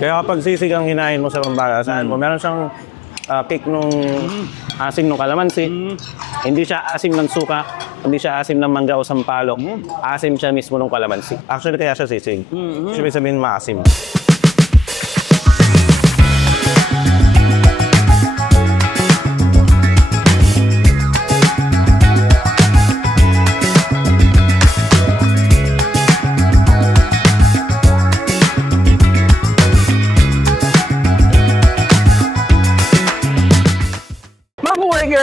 Kaya kapag sisig ang hinahin mo sa Pampanga, saan mo, meron siyang kick nung asim ng kalamansi. Hindi siya asim ng suka, hindi siya asim ng mangga o sampalok. Asim siya mismo ng kalamansi. Actually, kaya siya sisig. Ibig sabihin maasim.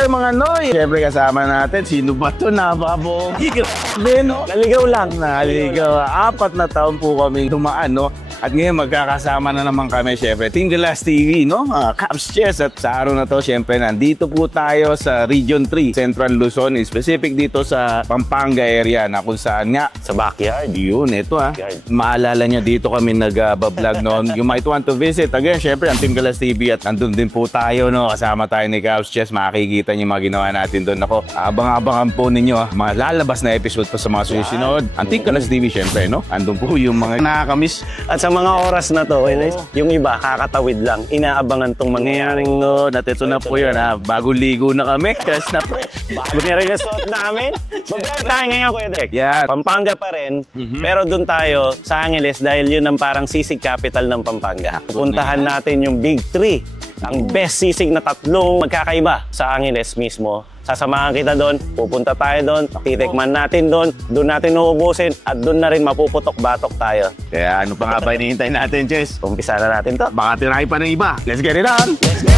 Mga Noy, siyempre kasama natin, sino ba ito? Napaka-pogi, grabe, no? Naligaw lang. Naligaw. 4 na taon po kami dumaan, no? At ngayon magkakasama na naman kami, siyempre, Team Gilas TV, no? Caps Chess. At sa araw na to, siyempre, nandito po tayo sa Region 3, Central Luzon, specific dito sa Pampanga area, na kung saan nga, Sa backyard. yun, ito maalala nyo, dito kami nag-vlog noon. You might want to visit. Again, syempre, ang Team Gilas TV at andun din po tayo, no? Kasama tayo ni Caps Chess. Makikita nyo mga ginawa natin doon. Ako, abang-abangan po ninyo, mga lalabas na episode pa sa mga susunod. Ang Team Gilas TV, syempre, no? Andun po yung mga nakakamiss. At sa mga oras na to, yung iba, kakatawid lang. Inaabangan tong mangyayaring No, natito na po yun, ha? Bago ligo na kami. Kasi na po. bago nireresort namin. Magkaya tayo ngayon, Kuya Dek. Yeah. Pampanga pa rin, pero doon tayo sa Angeles dahil yun ang parang sisig capital ng Pampanga. Puntahan natin yung Big 3, ang best sisig na tatlong magkakaiba sa Angeles mismo. Sasamahan kita doon, pupunta tayo doon, titikman natin doon, doon natin uubusin at doon na rin mapuputok-batok tayo. Kaya ano pa nga ba hinihintay natin, Chess? Umpisa na natin to. Baka tirahin pa ng iba. Let's get it on! Let's go!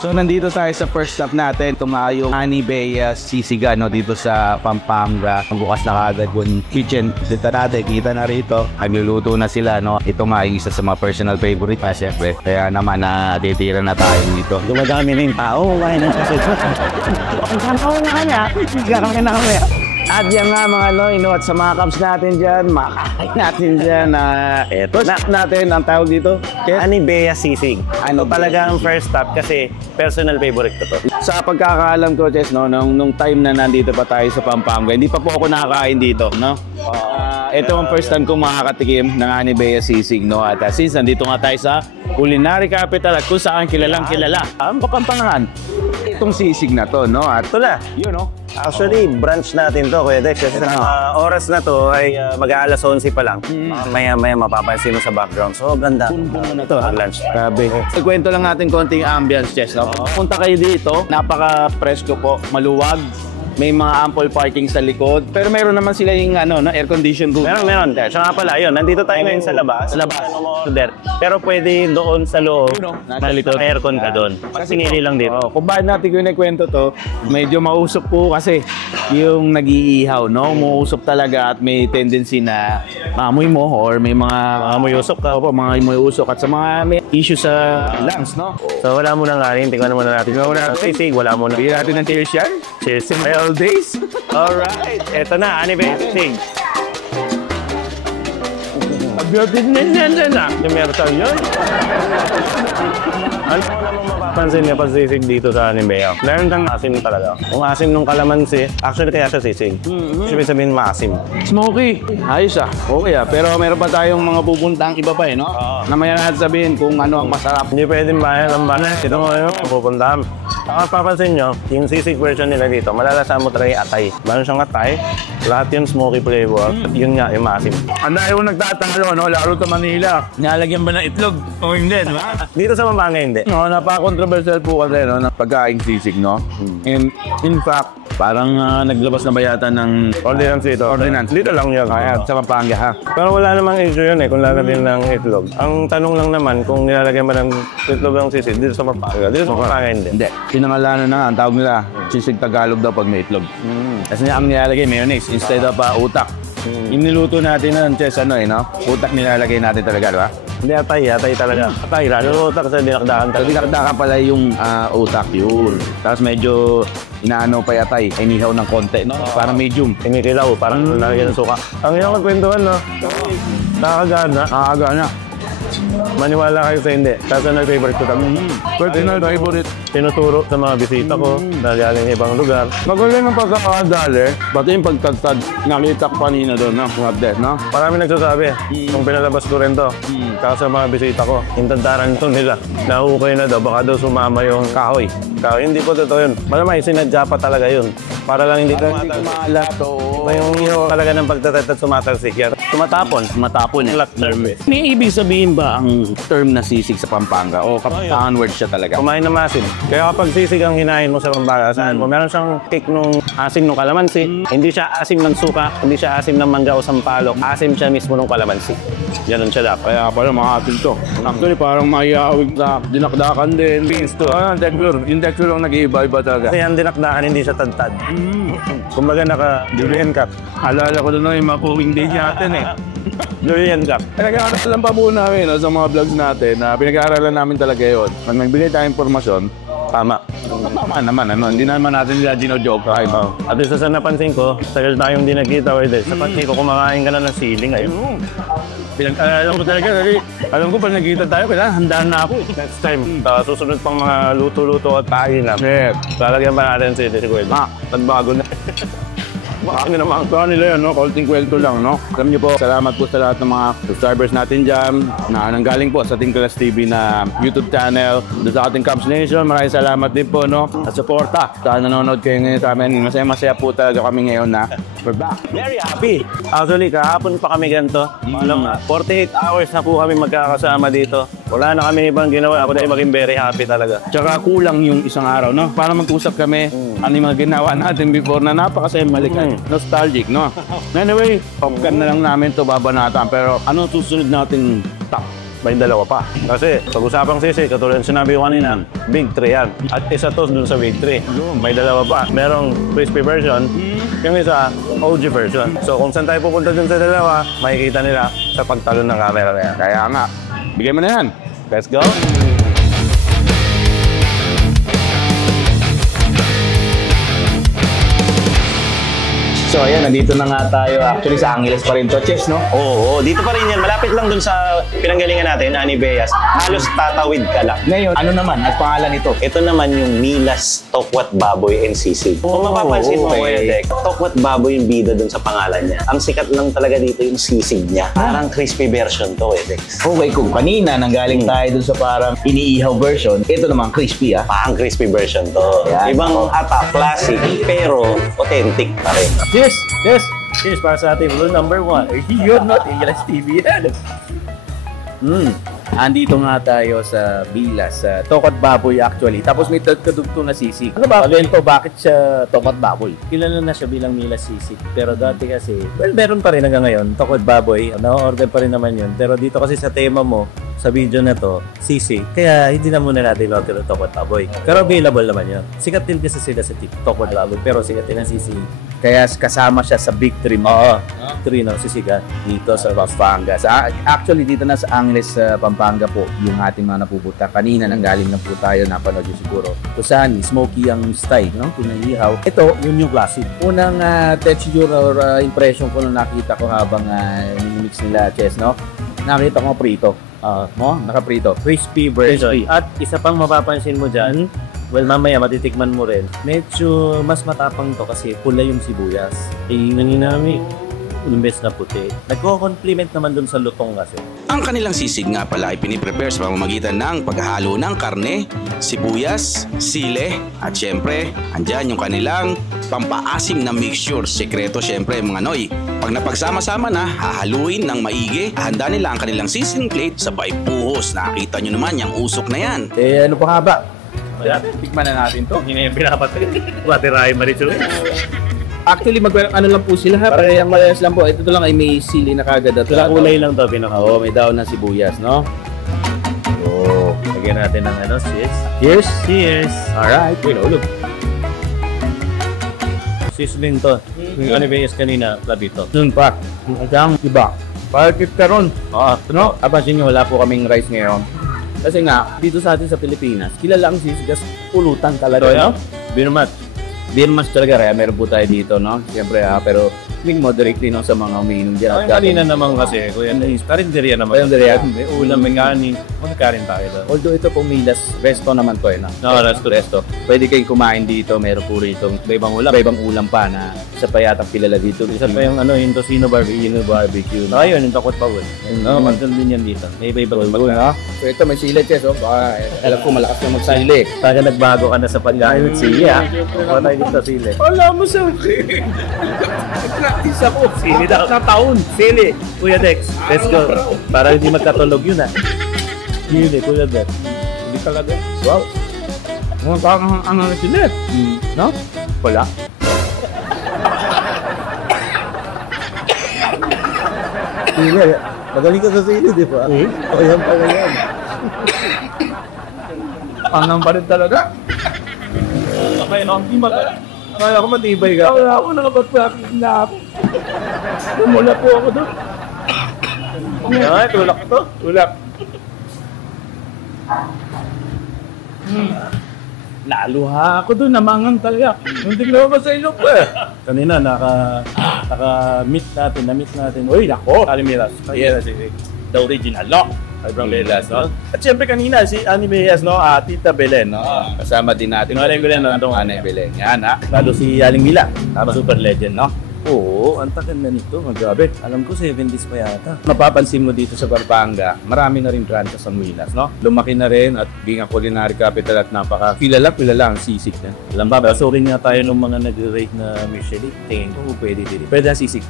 So nandito tayo sa first stop natin, tumayo Ani Bea Sisiga, no, dito sa Pampanga. Bukas na kagad yung kitchen. Dito natin, kita na rito. Nagluluto na sila, no. Ito nga yung isa sa mga personal favorite pa, syempre. Kaya naman natitira na tayo dito. Dumadami na yung tao, kumain ng sausage. Ang kanaw na kanya, gagawin na kami. At yan nga mga Noy, no, at sa mga camps natin dyan, makakain natin dyan na eto, snack natin, ang tawag dito. Ani Bea Sisig. Ano Talaga ang first stop kasi personal favorite ko to. Sa pagkakaalam ko, Chess, no, nung time na nandito pa tayo sa Pampanga, hindi pa po ako nakakain dito, no? Ito ang first time kong makakatikim ng Ani Bea Sisig, no? At since nandito nga tayo sa culinary capital at kung saan kilalang kilala ang Kapampangan, itong sisig na to, no? At Ito na. yun, no? Actually, brunch natin to, Kuya Dex. Kasi oras na to ay mag-aalas 11 pa lang. Maya-maya mapapansin mo sa background. So, ganda. na to, ha? Lunch. Grabe. Ikwento lang natin konting ambience, Chess, no? Punta kayo dito, napaka-presko po, maluwag. May mga ample parking sa likod. Pero meron naman sila yung air-conditioned room. Meron. Siya nga pala, yun. Nandito tayo ngayon sa labas. Sa labas. Pero pwede doon sa loob. Nasa likod. Aircon ka doon. Sinili lang dito. Kung bakit natin kwento to, medyo mausok po kasi yung nag-iihaw, no? Mausok talaga at may tendency na maamoy mo or may mga May usok ka. Opo, mga may usok at sa mga may issue sa lungs, no? So, wala mo nang kanin. Tingnan muna natin. Sisig, wala mo na. Bigyan natin ng cheers yan. Cheers. All days. Alright. Eto na, Ani Bea Sisig. Abiyatin na. Yung meron tayo yun. Ano mo naman mapapansin niya pag sisig dito sa Ani Bea? Meron kang asim talaga. Kung asim nung kalamansi, actually kaya siya sisig. Ibig sabihin maasim. Smoky. Ayos Okay pero meron pa tayong mga pupuntang iba pa no? Namaya natin sabihin kung ano ang masarap. Hindi pwedeng bayan ng banan. Ito mo yun, pupuntahan. Saka papansin nyo, yung sisig version nila dito, malalasan mo talaga yung atay. Meron siyang atay, lahat yung smoky flavor, at yun nga, yung maasim. Ang dahil yung nagtatalo, no? Lalo sa Manila. Nalagyan ba ng itlog? O hindi, di ba? Dito sa Pampanga, hindi. No, napaka-controversial po kasi, no? Pagkaing sisig, no? And in fact, parang naglabas na ba yata ng Ordinance dito. Ordinance. Dito lang yun. Kaya sa Pampanga, ha? Pero wala namang issue yun kung lalagyan ng itlog. Ang tanong lang naman kung nilalagyan ba ng itlog ng sisig dito sa Pampanga. Dito sa Pampanga, hindi. Hindi. Pinangalanan na ang tawag nila, sisig Tagalog daw pag may itlog. Kasi ang nilalagay mayonnaise instead of utak. Yung niluto natin nun, Chess, no? Utak nilalagay natin talaga, di ba? Hindi, atay talaga. Atay, lalo utak sa dinakdakan talaga. Dinakdakan pala yung utak, yun. Tapos medyo inaano pa yatay, inihaw ng konti, no? Parang medium. Kinikilaw, parang nalagyan ng suka. Ang iyong magkwentuhan, no? Nakakagana. Nakakagana. Maniwala kayo sa hindi. Personal favorite ko talaga. Personal favorite. Tinuturo sa mga bisita ko na galing ibang lugar. Magaling ang pagkakadali. Pati yung pagtagtad. Nakita ko kanina doon, no? Mga update, no? Marami nagsasabi, kung pinalabas ko rin to, sa mga bisita ko, intantaran ito nila. Nahukay na daw, baka daw sumama yung kahoy. Kahoy, hindi po totoo yun. Malamay, sinadya pa talaga yun. Para lang hindi kumalat, oo. Iba yung hero talaga ng pagtatat at sumatalsik yan. Tumatapon. Matapon eh. Flat surface. May ibig sabihin ba ang term na sisig sa Pampanga? O kapitangan word siya talaga? Kumain na masin. Kaya kapag sisig ang hinahin mo sa Pampanga, saan mo, meron siyang kick nung asim nung kalamansi. Hindi siya asim ng suka, hindi siya asim ng mangga o sampalok. Asim siya mismo nung kalamansi. Ganun siya dapat. Kaya pala mga atin to. Actually, parang maiawig sa dinakdakan din. Beans to. Texture. Yung texture lang nag-iiba-iba talaga. Kasi ang dinakdakan, hindi siya tadtad. Kumbaga naka-durian cup. Alala ko doon yung mga cooking day natin eh. Durian cup. Pinag-aaralan lang pa muna namin no, sa mga vlogs natin na pinag-aaralan namin talaga yun. Pag nagbigay tayong informasyon, Tama. tama naman, ano, hindi naman natin nila gino-joke. Right? Oh. At isa sa napansin ko, tagal tayong di nagkita or sa pansin ko, kumakain ka na ng sili ngayon. Pinag-aaralan ko talaga kasi alam ko pag nagkita tayo, kailangan handaan na ako. Next time, susunod pang mga luto-luto at kainan. Shit. Lalagyan pa natin sili si Kuya. Nagbago na. Baka naman ang nila yun, no? Konting kwento lang, no? Alam niyo po, salamat po sa lahat ng mga subscribers natin dyan na nanggaling po sa Tingkalas TV na YouTube channel. Doon sa ating Cubs Nation, maraming salamat din po, no? At suporta. Sa nanonood kayo ngayon sa amin. Masaya-masaya po talaga kami ngayon na we're back. Very happy. Actually, kahapon pa kami ganito. Alam nga, 48 hours na po kami magkakasama dito. Wala na kami ibang ginawa. Ako na maging very happy talaga. Tsaka kulang yung isang araw, no? Para mag-usap kami, ano yung mga ginawa natin before na napakasaya malikan. Nostalgic, no? Anyway, popcorn na lang namin to babanatan. Pero ano susunod natin top? May dalawa pa. Kasi pag-usapang sisi, katulad ng sinabi ko kanina, Big 3 yan. At isa to dun sa Big 3. May dalawa pa. Merong crispy version, yung isa, OG version. So kung saan tayo pupunta dun sa dalawa, makikita nila sa pagtalon ng camera na yan. Kaya nga, bigyan mo na yan. Let's go! So ayan, nandito na nga tayo actually sa Angeles pa rin to, Chess, no? Oo, dito pa rin yan. Malapit lang dun sa pinanggalingan natin, Ani Beas. Halos tatawid ka lang. Ngayon, ano naman ang pangalan nito? Ito naman yung Milas Tokwat Baboy and Sisig. Kung mapapansin mo, Kuya Dek, Tokwat Baboy yung bida dun sa pangalan niya. Ang sikat lang talaga dito yung sisig niya. Parang crispy version to, Kuya Dek. Okay, kung kanina nanggaling tayo dun sa parang iniihaw version, ito naman crispy, ah. Parang crispy version to. Yan. Ibang atap, classic, pero authentic pa rin. Cheers! Cheers! Cheers para sa ating rule number 1. You're not Angeles TV yan. Andito nga tayo sa Bilas, sa Tokat Baboy actually. Tapos may kadugtong na sisig. Ano ba? Evento, bakit siya Tokat Baboy? Kilala na siya bilang Milas Sisig. Pero dati kasi, well, meron pa rin hanggang ngayon. Tokwat Baboy, na-order pa rin naman yun. Pero dito kasi sa tema mo, sa video na to, sisig. Kaya hindi na muna natin order ng Tokwat Baboy. Pero available naman yun. Sikat din kasi sila sa Tokwat Baboy, pero sikat din ang sisig. Kaya kasama siya sa Big 3 mo. Oo, 3 no, sisigan. Dito sa Pampanga. Actually, dito na sa Angeles, Pampanga po, yung ating mga napupunta. Kanina, nanggaling na po tayo, napanood yun siguro. Kusani, smoky ang style, no? Pinaihaw. Ito, Yun yung classic. unang texture or impression ko nung nakita ko habang minimix nila, Chess, no? Nakita ko prito. No? Nakaprito. Crispy version. Crispy. At isa pang mapapansin mo dyan, well, mamaya matitikman mo rin. Medyo mas matapang to kasi pula yung sibuyas. Tingnan namin. Imbes na puti. Nagko-compliment naman dun sa lutong kasi. Ang kanilang sisig nga pala ay piniprepare sa pamamagitan ng paghahalo ng karne, sibuyas, sile, at syempre, andyan yung kanilang pampaasim na mixture. Sekreto syempre mga noy. Pag napagsama-sama na, hahaluin ng maigi, handa nila ang kanilang sizzling plate sa buhos. Nakita nyo naman yung usok na yan. Ano pa nga ba? Tikman na natin to. Hindi na yung pinapatay. Watirahay maritsuloy. Actually, ano lang po sila ha. Parehang malayas lang po. Ito lang ay may sili na kagad at Sila kulay lang to, pinaka. Oo, may daon ng sibuyas, no? Oo. Lagyan natin ng ano, sis. Cheers! Cheers! Alright. Wait, ulog. Sizzling to. Yung Anibeas kanina, labito. Dun pa. Ang iba. Parkit ka ron. Oo. No? Abansin nyo, wala po kaming rice ngayon. Kasi nga, dito sa atin sa Pilipinas, kilala ang sisigas pulutan talaga. So, yeah? Binumat. beer mas talaga, kaya meron po tayo dito, no? Siyempre, pero think moderately, no, sa mga umiinom dyan. Ang kanina naman kasi, Kuya Dennis, karinderya naman. Karinderya. May ulam, may kanin. Magkarin tayo doon. Although ito po Milas, resto naman to no? No, resto. Pwede kayong kumain dito, meron po rito. May ibang ulam pa na isa pa yata kilala dito. Isa pa yung Hindosino barbecue. Ayun, yung takot pa wood. No, maganda din yan dito. May iba no? So ito may sili, Chess, oh. Baka, alam ko malakas na magsili. Taga nagbago ka na sa pagkain with sili, ha? Kuha tayo dito sili. Wala mo sa akin. Practice ako. Sili daw. Sa taon. Sili. Kuya Dex, let's go. Para hindi magkatulog yun, ha? Sili, Kuya Dex. Hindi talaga. Wow. Parang ang sili. No? Wala. Sili. Magaling ka sa sili, di ba? O yan pala yan. Angang pa rin talaga. Okay, no? Hindi akala ko matibay ka. Wala ako, nakapag-practice na ako. Lumula po ako doon. Ay, tulak to. Tulak. Naluha ako doon, namangang talaga. Hindi ko naman sa ilok eh. Kanina, naka-meet natin. Uy, nako! Alimiras. Yes, the original, no? Milas, no? At siyempre kanina, si Animeas, no? Tita Belen, no? Kasama din natin. Aling Belen, no? Aling Belen. Yan, ha? Lalo si Aling Mila. Super legend, no? Oo, ang tagal na nito. Grabe. Alam ko 70s pa yata. Mapapansin mo dito sa Pampanga, marami na rin branch sa Milas, no? Lumaki na rin at being a culinary capital at kilala ang sisig na. Alam ba, rin nga tayo ng mga nag-rate na Michelin. Tingin ko pwede din. Pwede ang sisig.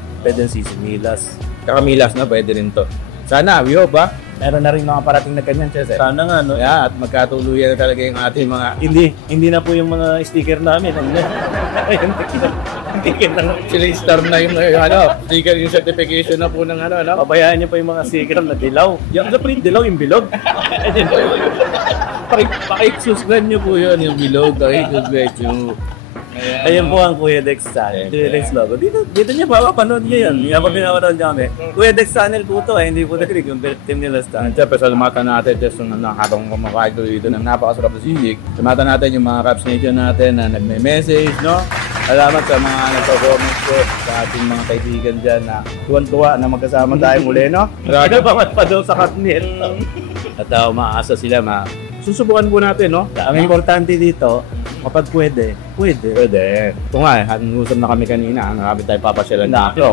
Milas. Kaka Milas na, pwede rin to. Sana, we hope, ha? Meron na rin mga parating na ganyan, Chess, eh. Sana nga, no? Yeah, at magkatuluyan na talaga yung ating mga... Hindi na po yung mga sticker namin. Ticket na star na yung sticker, yung certification na po ng ano. Pabayaan niyo pa yung mga sticker na dilaw. Yung sa print dilaw, yung bilog. Pakiksusgan niyo po yun, yung bilog. Pakiksusgan yung... Ayan po ang Kuya Dex channel. Kuya Dex logo. Dito niya papapanood niya yan. Habang pinapanood niya kami. Kuya Dex channel po to. Hindi po nag-click yung team nila star. Siyempre, salamatan natin just habang kumakain dito ng napakasarap na sisig. Salamatan natin yung mga Caps Nation natin na nagme-message, no? Salamat sa mga nagpa-comment ko sa ating mga kaibigan dyan na tuwan-tuwa na magkasama tayo muli, no? Pinabangat pa doon sa katnit. At umaasa sila, susubukan po natin, no? Ang importante dito, kapag pwede. Ito nga, usap na kami kanina. Grabe tayo papasyalan dito.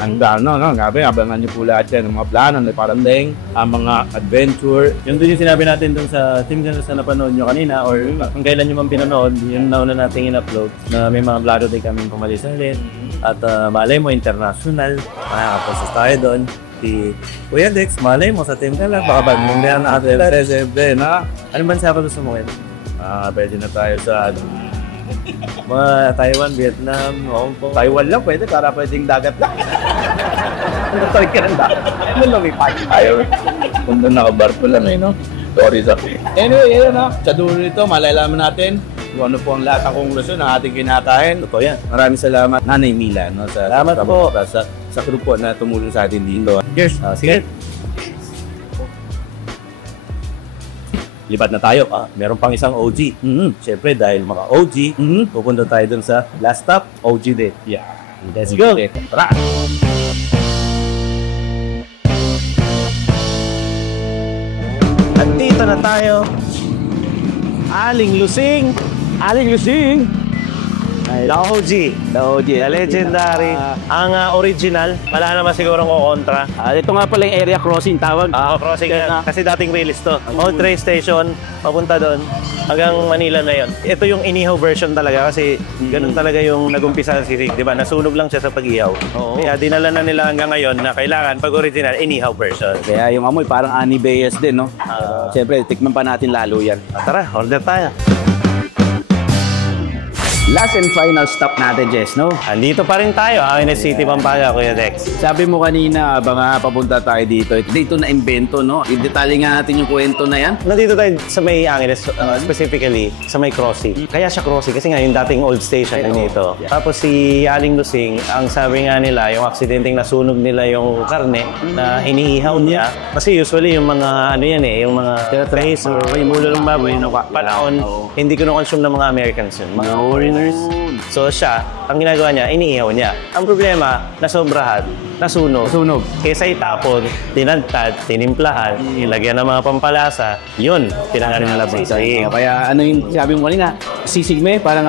Ang no? Grabe, abangan niyo po lahat yan. Ang mga plano na parating, ang mga adventure. Yun din yung sinabi natin dun sa team na napanood nyo kanina or kung kailan nyo man pinanood, yun nauna natin in-upload na may mga vlog din kami pumalisalit. At malay mo, international. Makakapasos tayo doon. Si Kuya Dex, malay mo sa team ka lang. Baka bagong na natin. Siyempre, na? Ano ba sa gusto mo? Pwede na tayo sa mga Taiwan, Vietnam, Hong Kong. Taiwan lang pwede, para pwedeng dagat lang. Ano tayo ka ng dagat? Ano lumipad? Ayaw. Kung doon nakabarko lang no? Sorry sa anyway, yun sa dulo nito, malalaman natin kung ano po ang lahat ng konklusyon ng ating kinakain. Totoo yan. Maraming salamat, Nanay Mila, no? Salamat po. Sa grupo na tumulong sa atin dito. Cheers. Sige. Lipat na tayo. Meron pang isang OG. Siyempre, dahil mga OG, pupunta tayo dun sa last stop, OG din. Yeah. Let's go. Tara! At dito na tayo. Aling Lusing. The OG, the legendary, ang original, wala naman sigurong kukontra. Ito nga pala yung area crossing tawag. Crossing na. Kasi dating release to. Old train station, papunta doon, hanggang Manila na yon. Ito yung inihaw version talaga kasi ganun talaga yung nagumpisa sa sisig, di ba? Nasunog lang siya sa pag-ihaw. Kaya dinala na nila hanggang ngayon na kailangan pag original, inihaw version. Kaya yung amoy parang Ani Bayes din, no? Siyempre, tikman pa natin lalo yan. Tara, order tayo. Last and final stop natin, Jess, no? Andito pa rin tayo, Angeles City, Pampanga, Kuya Dex. Sabi mo kanina, papunta tayo dito. Dito na invento, no? I-detalye nga natin yung kwento na yan. Nandito tayo sa may Angeles, specifically sa may crossing. Kaya siya crossing kasi nga yung dating old station nito. Tapos si Aling Lusing, ang sabi nga nila, yung aksidenteng nasunog nila yung karne na iniihaw niya. Kasi usually yung mga yung mga trace or yung mulo ng baboy, panahon, hindi ko na-consume ng mga Americans yun. Mga conditioners. So siya, ang ginagawa niya, iniihaw niya. Ang problema, nasobrahan, nasunog. Kesa itapon, tinadtad, tinimplahan, ilagyan ng mga pampalasa, yun, pinangalan na sisig. Kaya ano yung sabi mo kanina, sisig me, parang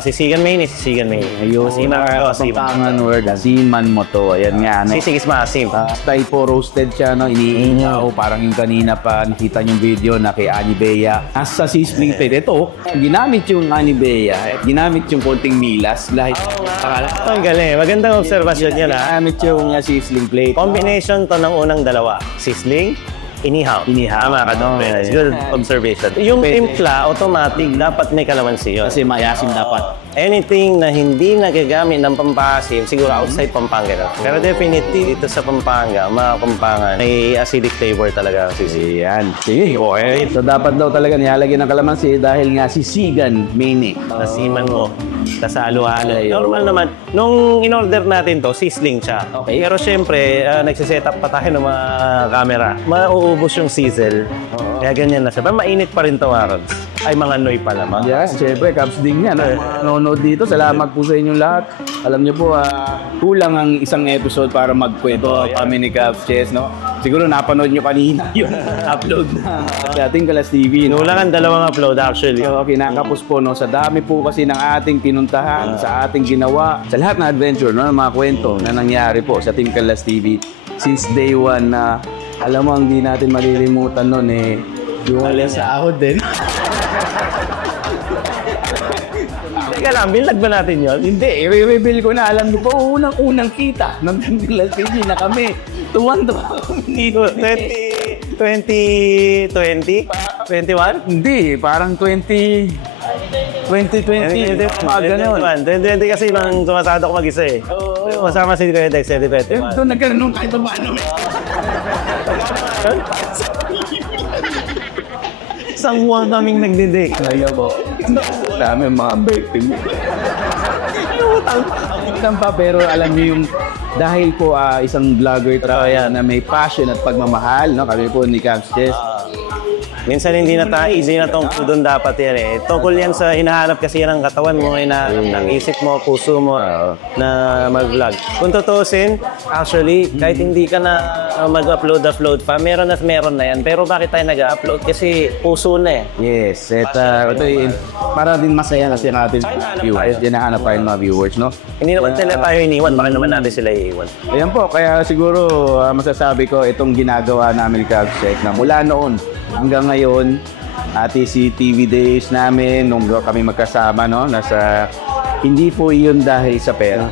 Sisigan main, sisigan main. ayun, pangan word, asiman mo to. Ayan nga, no? Sisig is maasim. Style po roasted siya, no? Iniihaw, parang yung kanina pa, nakita yung video na kay Ani Bea. Nasa sizzling plate. Ito, ginamit yung Ani Bea, ginamit yung konting milas. Lahit, Ang galing, magandang obserbasyon yun ha. ginamit yung sizzling plate. Combination to ng unang dalawa. Sizzling, inihaw. Tama ka doon. Good observation. Yung timpla, automatic, dapat may kalamansi yun. Kasi mayasim dapat. Anything na hindi nagagamit ng pampasim, siguro outside Pampanga na. Pero definitely, dito sa Pampanga, mga Pampangan, may acidic flavor talaga ang sisig. Ayan. Sige, okay. So dapat daw talaga nilalagyan ng kalamansi dahil nga sisigan, mini. Nasiman mo. Kasalo-halo. Normal naman. Nung in-order natin to, sizzling siya. Okay. Pero syempre, nagsiset up pa tayo ng mga camera. Mauubos yung sizzle. Kaya ganyan na siya. Pero mainit pa rin to, Arons. Ay, mga noy pa lamang. Yes, syempre, Caps Ding yan. Nanonood dito, salamat po sa inyong lahat. Alam niyo po, kulang ang isang episode para magkwento kami ni Caps Chess, no? Siguro napanood niyo kanina yung upload na sa ating Kalas TV. No? Nulang ang dalawang upload actually. So, kinakapos po, no? Sa dami po kasi ng ating pinuntahan, sa ating ginawa, sa lahat ng adventure, no? Ng mga kwento na nangyari po sa Team Kalas TV since day one na alam mo, hindi natin malilimutan nun yung sahod din. Teka lang, binlag ba natin yun? Hindi, i-reveal ko na. Alam niyo po, unang TV na kami. Tuwan-tuwa kami. 2020? 21? Hindi, parang 2020. Ganun. 2020 kasi nang sumasado ko mag-isa eh. Masama si Kuya Dex, 2021. Doon nagkaroon nung kahit pa paano. Isang buwan kaming nagdidate. Ayaw po. Dami mga victim. Utang pa, pero alam niyo yung dahil po isang vlogger tayo na may passion at pagmamahal, no? Kami po ni Caps Chess. Minsan hindi na easy na tong doon dapat yan eh. Tungkol yan sa hinahanap kasi yan ang katawan mo, hinahanap ng isip mo, puso mo na mag-vlog. Kung tutusin, actually, kahit hindi ka na mag-upload pa, meron na yan. Pero bakit tayo nag-upload? Kasi puso na eh. Yes, ito para din masaya kasi ang ating viewers. Hinahanap pa yung mga viewers, no? Hindi naman sila tayo iniwan, baka naman natin sila iiwan. Ayan po, kaya siguro masasabi ko itong ginagawa namin ni Caps Chess na mula noon hanggang ngayon, CCTV days namin, nung kami magkasama, no? Hindi po yun dahil sa pera.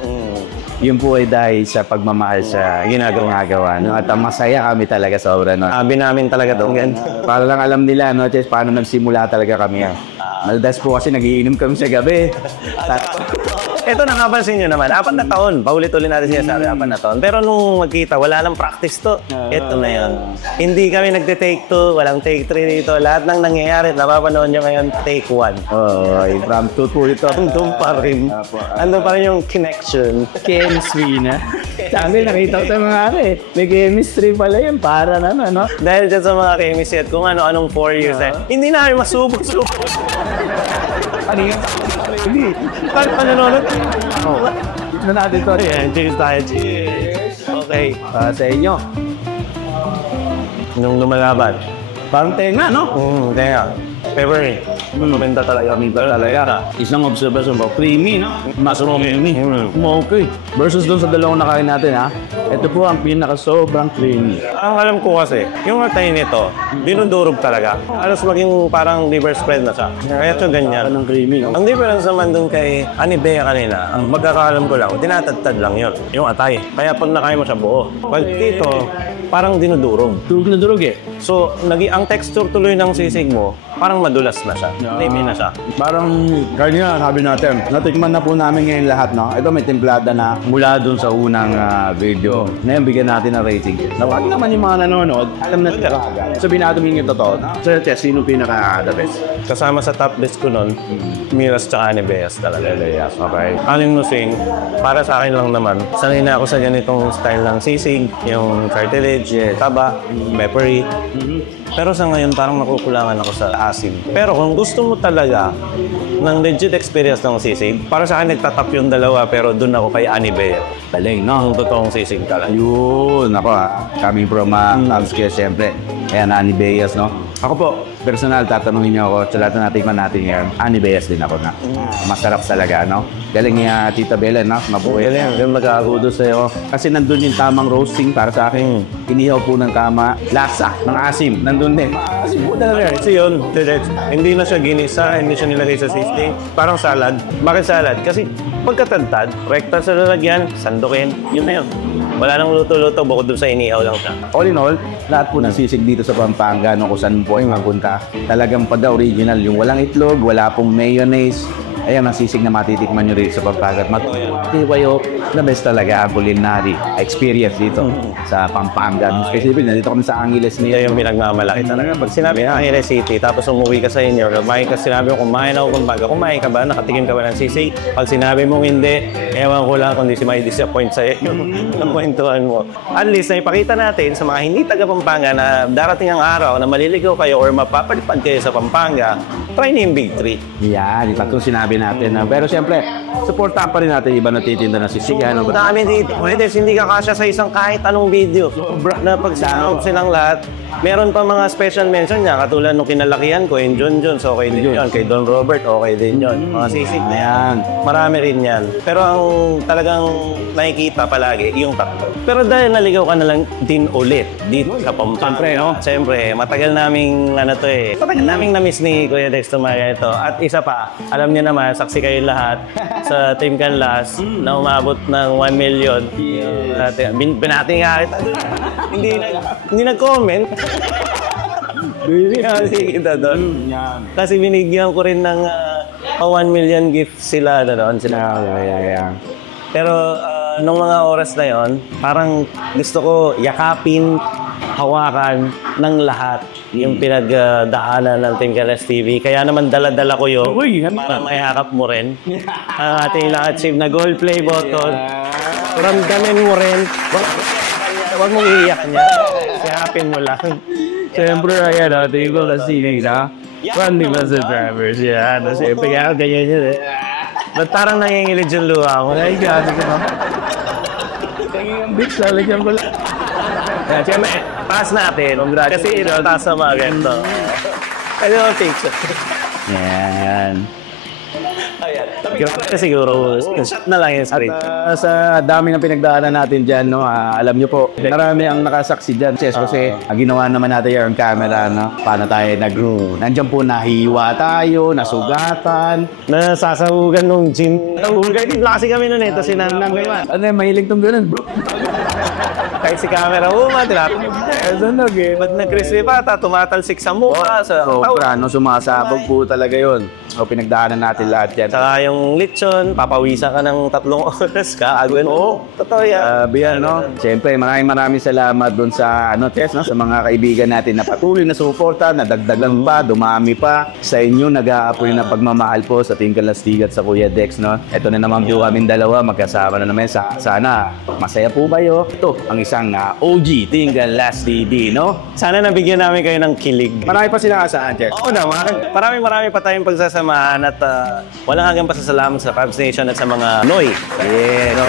Yun po ay dahil sa pagmamahal sa ginagawa, no? At masaya kami talaga sobra, no? Sabi namin talaga itong ganito. Para lang alam nila, no, Chess, paano nagsimula talaga kami. Maldas po kasi nagiinom kami sa gabi. Ito nakapansin nyo naman, 4 na taon. Paulit-ulit natin sinasabi, 4 na taon. Pero nung magkita, wala nang practice to. Ito na yun. Hindi kami nagte-take 2, walang take 3 dito. Lahat ng nangyayari, napapanood nyo ngayon, take 1. From tooth po ito. Andun pa rin. Andun pa rin yung connection. Chemistry na. Sabi, nakita ko sa mga may chemistry pala yun. Para na, no? Dahil dyan sa mga chemistry at kung ano-anong 4 years hindi namin masubok-subok. Ano yun? Hindi. Paano nanonood? Ito na natin ito. Ayan, cheers tayo. Cheers. Okay. Sa inyo. Nung lumalaban. Parang tenga, no? Tenga. February. Kumenta talaga. Isang observation po. Creamy, no? Mas creamy. Okay. Versus doon sa dalawang nakain natin, ha? Ito po ang pinaka-sobrang creamy. Ang alam ko kasi, yung atay nito, dinudurog talaga. Alas maging parang liver spread na siya. Kaya ito ganyan. Ang creamy, no? Ang difference naman dun kay Ani Bea kanina, ang magkakalam ko lang, tinatadtad lang yun, yung atay. Kaya pag nakain mo siya buo. Pag dito, parang dinudurog. Durog na durog, eh. So, ang texture tuloy ng sisig mo, parang madulas na siya. Creamy na siya. Parang, kanina sabi natin, natikman na po namin ngayon lahat, no? Ito may templada na mula dun sa unang video. Ngayon, bigyan natin ng rating. Nawag naman yung mga nanonood, alam na ito agad. Sabihin natin yung totoo. Sir Chess, sino pinaka-the best? Kasama sa top list ko nun, Miras tsaka Ani Beas talaga. Yes, okay. Aling Nusing, para sa akin lang naman, sanay na ako sa ganitong style ng sisig, yung cartilage, taba, peppery. Pero sa ngayon, parang nakukulangan ako sa asim. Pero kung gusto mo talaga ng legit experience ng sisig, para sa akin nagtatap yung dalawa, pero doon ako kay Anibea. Galing, no? Ang totoong sisig talaga. Ayun, ako coming from Alskia, siyempre. Ayan, Ani Beas, no? Ako po, personal, tatanungin niyo ako, sa lahat na natikman natin ngayon, Ani Beas din ako na. Masarap talaga, no? Galing niya, Tita Belen, no? Mabuhay. Galing. Yung mag-aagudo sa'yo. Kasi nandun yung tamang roasting para sa akin. Inihaw po ng tama. Lasa ng asim, nandun din. Asim po talaga. Kasi yun, hindi na siya ginisa, hindi siya nilagay sa sisig. Parang salad. Bakit salad? Kasi pagkatantad, rekta sa lalagyan, sandukin, yun na yun. Wala nang luto-luto, bukod doon sa inihaw lang siya. All in all, lahat po ng sisig dito sa Pampanga, no, kung saan po ay mapunta, talagang pagka-original. Yung walang itlog, wala pong mayonnaise. Ayan ang sisig na matitikman nyo rito sa Pampanga. Matutuwa kayo, the best talaga ang culinary experience dito sa Pampanga. Specifically, nandito kami sa Angeles Ito niya. yung pinagmamalaki talaga. Pag sinabi ng Angeles City, tapos umuwi ka sa inyo, kumain ka, sinabi mo, kumain ako, kumbaga, kumain ka ba? Nakatikim ka ba ng sisig? Pag sinabi mong hindi, ewan ko lang kung di si may disappoint sa'yo yung kwentuhan mo. At least, naipakita natin sa mga hindi taga-Pampanga na darating ang araw na maliligaw kayo or mapapalipad kayo sa Pampanga, try na yung Big 3. Yan, itong sinabi natin. Pero siyempre, supportahan pa rin natin iba na titinda ng sisig. Ano ba? Dami dito. Pwede, hindi ka kasya sa isang kahit anong video. Na pag sinahog silang lahat, meron pa mga special mention niya. Katulad nung kinalakihan ko, yung John Jones, okay din yun. Kay Don Robert, okay din yun. Mga sisig na yan. Marami rin yan. Pero ang talagang nakikita palagi, yung tatlo. Pero dahil naligaw ka na lang din ulit dito sa Pampanga. Siyempre, no? Siyempre, matagal naming matagal naming na-miss ni Kuya Dex Tumaya ito. At isa pa, alam niyo naman, saksi kayo lahat sa Team Canlas na umabot ng 1 million. Binati nga kita. Hindi nag-comment. Kasi kita doon. Kasi binigyan ko rin ng 1 million gift sila doon. Pero nung mga oras na yon, parang gusto ko yakapin, hawakan ng lahat yung pinagdaanan ng Team Canlas TV. Kaya naman dala-dala ko yun para mayakap mo rin ang ating na-achieve na gold play button. Ramdamin mo rin. Huwag mong iiyakan niya. Yakapin mo lang. Siyempre, ayan, Team Canlas TV na. Running ba sa drivers? Yan. Siyempre, kaya ganyan yun eh. Ba't parang nangingilid yung luha mo? Ay, gano'n ka naman. Ang bitch, lalagyan ko lang. Siyempre, pass natin. Kasi ito, taas na mga ganito. Ano yung picture? Yan. Ayan. Grabe siguro. Shot na lang yung screen. Sa dami ng pinagdaanan natin dyan, no, alam nyo po, marami ang nakasaksi dyan. Kasi ginawa naman natin yung camera, no? Paano tayo nandiyan po nahiwa tayo, nasugatan. Nasasahugan nung gym. Nahugan din kasi kami nun eh. Tapos sinanang Ano yung mahilig tong ganun, bro? kahit si camera woman, Sunog eh. ba't nag-crispy pa? Tumatalsik sa mukha. Sobra, no, sumasabog po talaga yun. So, pinagdaanan natin lahat yan. Saka yung lechon, papawisan ka ng 3 oras ka. Agawin mo. Totoo yan. Biyan, no? Siyempre, maraming salamat doon sa, Tess, no? Sa mga kaibigan natin na patuloy na suporta, nadagdagan pa, dumami pa. Sa inyo, nag-aapoy na pagmamahal po sa Team Canlas TV at sa Kuya Dex, no? Ito na naman po kaming dalawa, magkasama na naman. Sana, masaya po kayo. Ito, ang isang OG Team Canlas TV, no? Sana nabigyan namin kayo ng kilig. Marami pa silang asahan, Jeff. Oo naman. Marami pa tayong pagsasamahan at walang hanggang pasasalamat sa Cubs Nation at sa mga Noy. Yeah, no,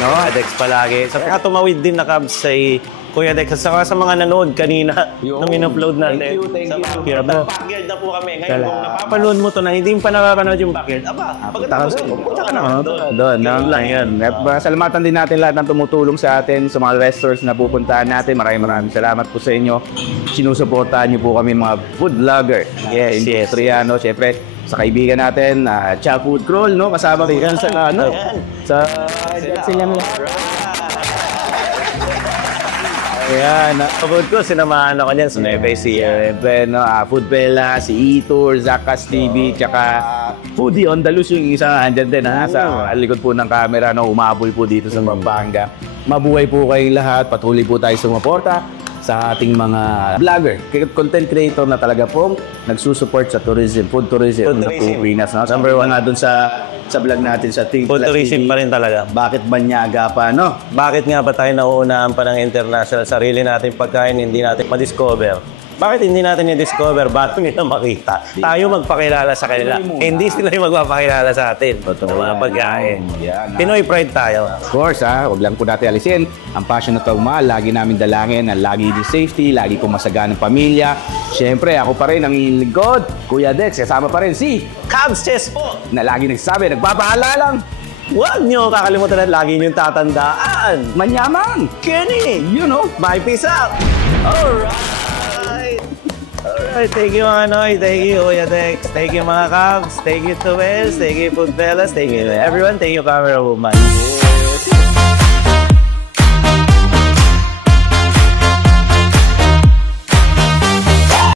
no? Dex palagi. Sa mga tumawid din na Cubs say Kuya Dex, saka sa mga nanood kanina nung in-upload natin. Thank you. Backyard na po kami. Ngayon, kung napapanood mo to na hindi pa napapanood yung backyard, pagkatapos punta ka naman Doon, lang yan. Salamatan din natin lahat ng tumutulong sa atin, sa mga restaurants na pupuntahan natin. Maraming salamat po sa inyo. Sinusuportahan niyo po kami mga food vlogger. Yes. Industriano, syempre. Sa kaibigan natin, Cha Food Crawl, no? Kasama ko yan sa, sila nila. Ayan, kapag ko, sinamahan ako niyan sa Nueva Ecija. Food Bella, si Itor, Zakas TV, tsaka Foodie on the Loose yung isa andyan din, sa likod po ng camera, no? Umaboy po dito sa Pampanga. Mabuhay po kayong lahat, patuloy po tayo sumuporta sa ating mga vlogger, content creator na talaga pong nagsusupport sa tourism, food tourism sa Pilipinas. No? Number 1 nga dun sa vlog natin sa Team Food tourism pa rin talaga. Bakit banyaga pa, no? Bakit nga ba tayo nauunahan pa ng international? Sarili natin pagkain, hindi natin ma-discover. Bakit hindi natin i-discover bago nila makita? Tayo magpakilala sa kanila. Hindi sila yung magpapakilala sa atin. Ng mga pagkain. Pinoy pride tayo. Of course, huwag lang po natin alisin. Ang passion na pagmamahal, lagi namin dalangin na lagi din safety, lagi kong masaganang pamilya. Siyempre, ako pa rin ang lingkod, Kuya Dex, kasama pa rin si Cubs Chess po! na lagi nagsasabi, nagpapaalala lang, Huwag niyo kakalimutan at lagi niyong tatandaan. manyaman! Kenny! You know, Bye, peace out! Alright! Alright, thank you mga Noy. Thank you, Kuya Dex. Thank you mga Cubs. Thank you to Wells. Thank you, Food Fellas. Thank you everyone. Thank you, Camera Woman.